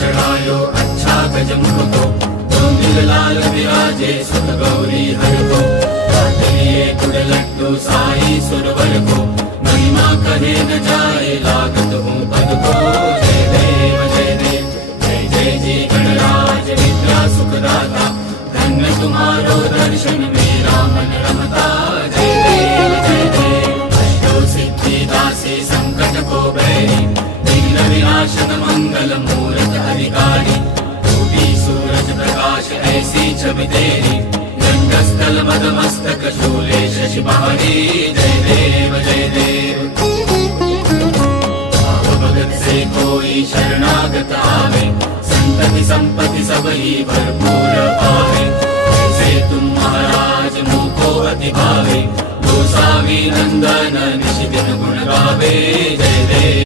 चढ़ायो अच्छा गजमुख को, तो लाल विराजे सुत गौरी हर को। हाथ लिए गुड़ लड्डू साई सुरवर को, महिमा कहे न जाए लागत हूँ पद को। जय देव जय देव जय जय जी गणराज विद्या सुखदाता, धन्य तुम्हारो दर्शन मेरा मन रमता। जय देव जय देव अष्टो सिद्धि दासी संकट को बैरी, विघ्न विनाशन मंगल मूरत अधिकारी। टूटी सूरज प्रकाश ऐसी छवि तेरी, गंडस्थल मदमस्तक शूले शशि बहारी। जय देव जय देव भाव भगत से कोई शरणागत आवे, संतति संपत्ति सब ही भरपूर पावे। ऐसे तुम महाराज मुँह को अति भावे, गोसावी नंदन निशिदिन गुण गावे। जय देव।